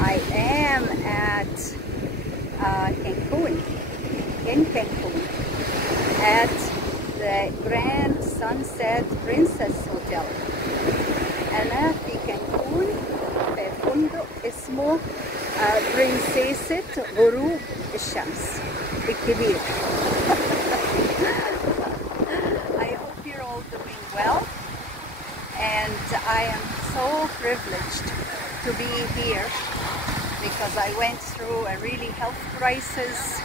I am at Cancun, in Cancun, at the Grand Sunset Princess Hotel. أنا في كانكون في فندق اسمه برنسيسة غروب الشمس الكبير. I hope you're all doing well, and I am so privileged to be here because I went through a really health crisis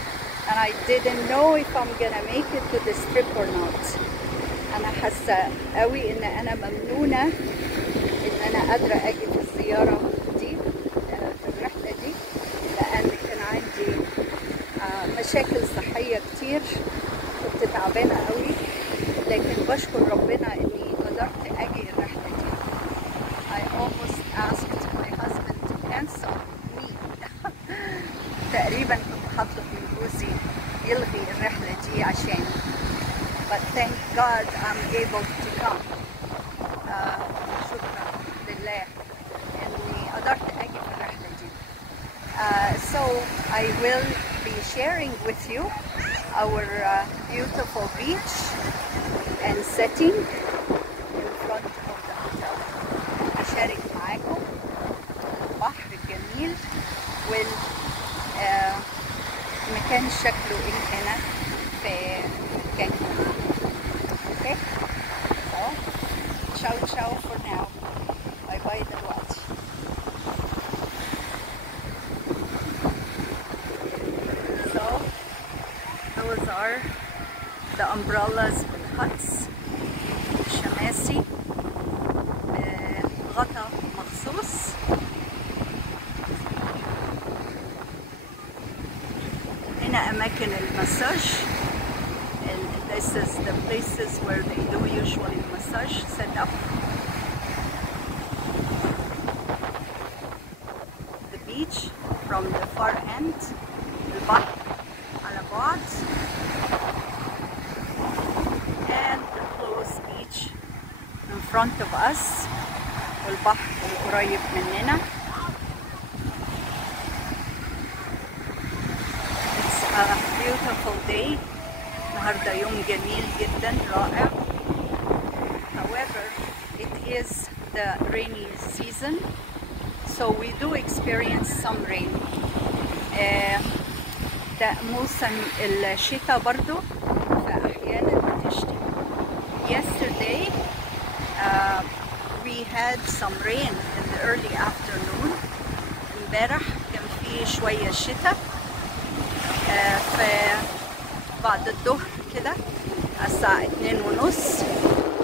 and I didn't know if I'm gonna make it to this trip or not. أنا حاسة قوي إن أنا ممنونة إن أنا قادرة أجي في الزيارة دي في الرحلة دي، لأن كان عندي مشاكل صحية كتير، كنت تعبانة قوي، لكن بشكر ربنا إني قدرت أجي الرحلة دي. I almost asked my husband to cancel me. تقريبا كنت هطلب من جوزي يلغي الرحلة دي عشاني. But thank God I'm able to come. شكرا لله إني قدرت أجي في الرحلة دي. So I will be sharing with you our beautiful beach and setting in front of the hotel. أشارك معاكم البحر الجميل والمكان شكله إيه هنا في كانكون. Okay? So, ciao ciao for now. Bye bye دلوقتي. So, those are the umbrellas والhuts. الشماسي غطا مخصوص. هنا أماكن المساج. This is the places where they do usually massage set up. The beach from the far end. البحر على بعد. And the closed beach in front of us. والبحر قريب مننا. It's a beautiful day. النهارده يوم جميل جدا رائع. However, it is the rainy season, so we do experience some rain. ده موسم الشتاء برضو، فأحيانا بتشتي. Yesterday, we had some rain in the early afternoon. امبارح كان في شوية شتاء. بعد الظهر كده الساعة 2:30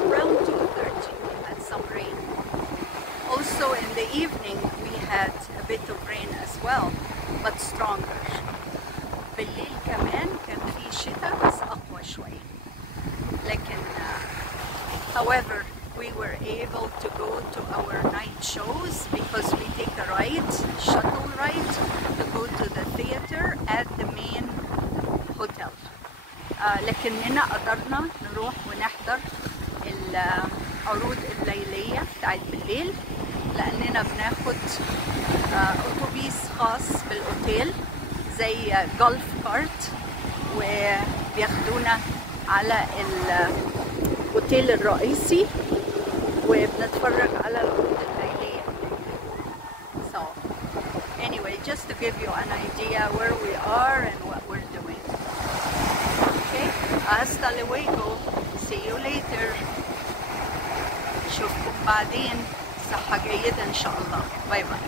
around 2:30 we had some rain. Also in the evening we had a bit of rain as well, but stronger. بالليل كمان كان في شتاء بس أقوى شوية. لكن however we were able to go to our night shows because we take a ride, shuttle ride, to go to the theater at the main hotel. لكننا قدرنا نروح ونحضر العروض الليلية بتاعت بالليل، لأننا بناخد أتوبيس خاص بالأوتيل زي جولف كارت، وبياخدونا على الأوتيل الرئيسي وبنتفرج على العروض الليلية. So anyway, just to give you an idea where we are and what we're doing. Hasta luego. See you later. نشوفكم بعدين. صحة جيدة إن شاء الله. باي باي.